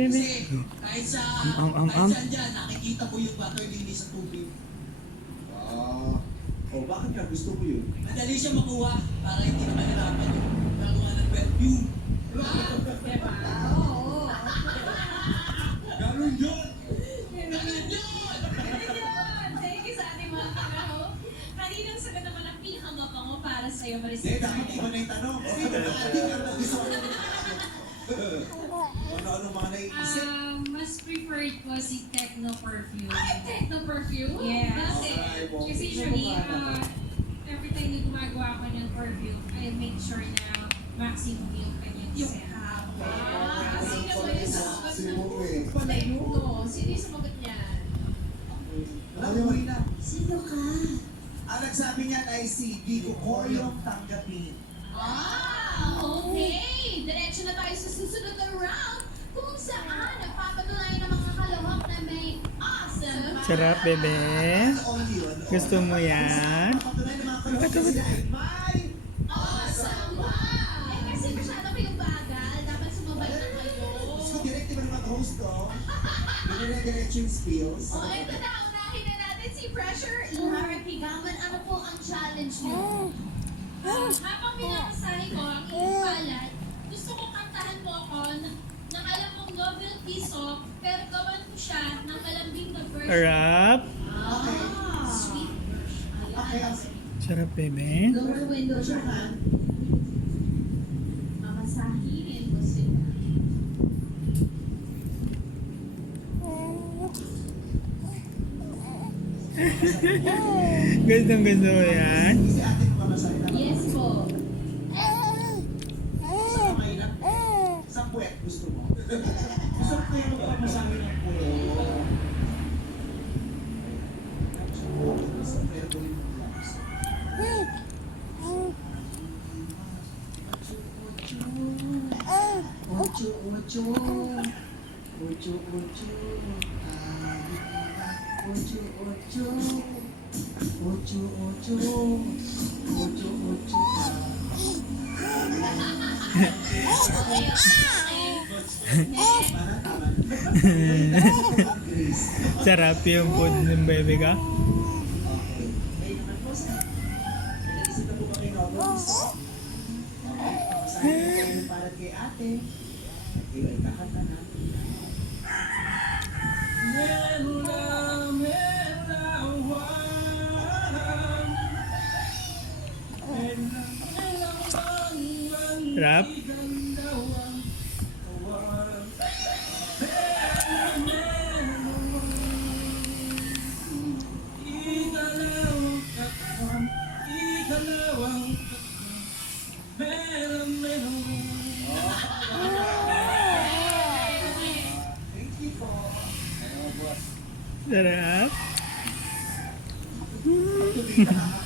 bebe. Kahit sa Ang. dyan, nakikita mo yung water lily sa tubig. Oh, bakit nga gusto mo yun? Madali siya makuha para hindi na mahirapan yung gagawa ng perfume. Diba? Oo. Ganun yun! Ganun yun! Thank you sa ating mga kanaho. Kaninang sagot naman ang pinakamabango para sa'yo, Hindi, Maricel. dapat iba na yung tanong. Sino na ating ang nagustuhan mo? Ano mga naiisip? Mas preferred ko si Techno Perfume. Ay, techno perfume? Yes. Bakit? Kasi usually, every time na gumagawa ko ng perfume, I make sure na maximum yung kanyang scent. Sino ba yung sumagot Si ng Mume. techno? Sino yung sumagot niyan? Alam mo rin na. Sino ka? Ang nagsabi niyan ay si Gigo Koryong Tanggapin. Okay. Diretso na tayo sa susunod na round kung saan nagpapatunayan ng mga kalawak na may awesome Sarap, bebe. Only yun. Gusto mo yan? Patunay ng mga kalawang sila ay may awesome wow! Eh kasi masyado kayong bagal, dapat sumabay na kayo. gusto direct naman mga host ko. Dire-diretso yung spills. O ito na, unahin na natin si Pressure. Iharap Higaman, ano po ang challenge niyo? Habang pinapasahe ko ang iyong palad, gusto ko kantahan mo ako ng alam mong novelty song, pero gawan ko siya ng malambing na version. Sarap. Sweet version. Ayan. Sarap, bebe. Lower window siya ha. Mamasahihin mo sila. Gustong gusto mo yan? Si ate ko mamasahe na. Yes po. Sa kamay na. Sa puwet gusto mo. Gusto ko kayo magpamasahe ng puwet. Sa puwet ulit mo lang. Ocho, ocho. Ocho, ocho. Ocho, ocho. Ocho, ocho. Ocho, ocho. Sarap yung food ng bebe ka. Okay naman po, sir. Nag-isip na po ba kayo novels? Okay, papasahin ko kayo ng para kay ate. Okay, kakanta natin. Sarap. Thank you po. Sarap. Tubig na